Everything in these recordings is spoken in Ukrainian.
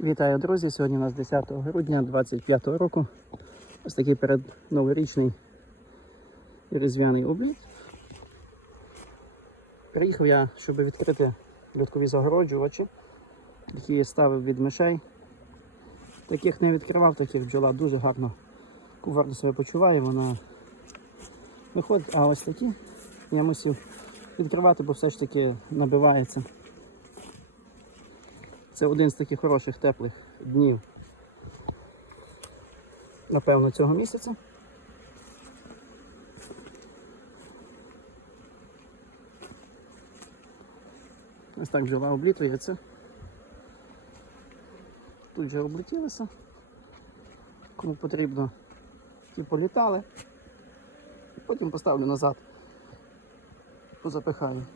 Вітаю, друзі! Сьогодні у нас 10 грудня 25 року. Ось такий передноворічний різдвяний обліт. Приїхав я, щоб відкрити льоткові загороджувачі, які ставив від мишей. Таких не відкривав, таких бджола дуже гарно куварно себе почуває, вона виходить, а ось такі я мусив відкривати, бо все ж таки набивається. Це один з таких хороших теплих днів, напевно, цього місяця. Ось так бджола облітується. Тут вже облетілися. Кому потрібно, ті політали. Потім поставлю назад, позапихаю.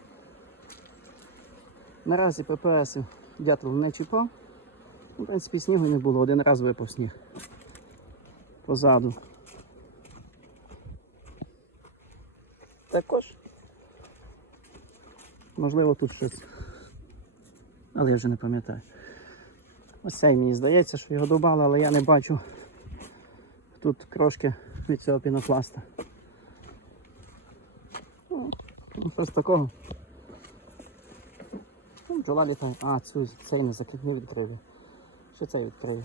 Наразі ППС дятлов не чіпав. Ну, В принципі, снігу не було, один раз випав сніг. Позаду. Також. Можливо, тут щось. Але я вже не пам'ятаю. Ось цей мені здається, що його добавили, але я не бачу тут трошки від цього пінопласта. Ну, щось такого. Бджола літає. А, цю, цей не закрив, не відкрив. Ще цей відкрив.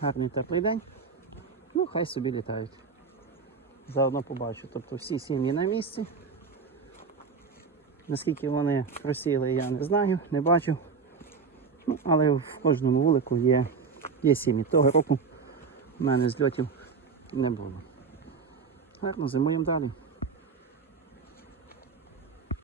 Гарний теплий день. Ну, хай собі літають. Заодно побачу. Тобто всі сім'ї на місці. Наскільки вони просіли, я не знаю, не бачив. Ну, але в кожному вулику є, є сім'ї. Того року в мене зльотів не було. Гарно, зимуємо далі.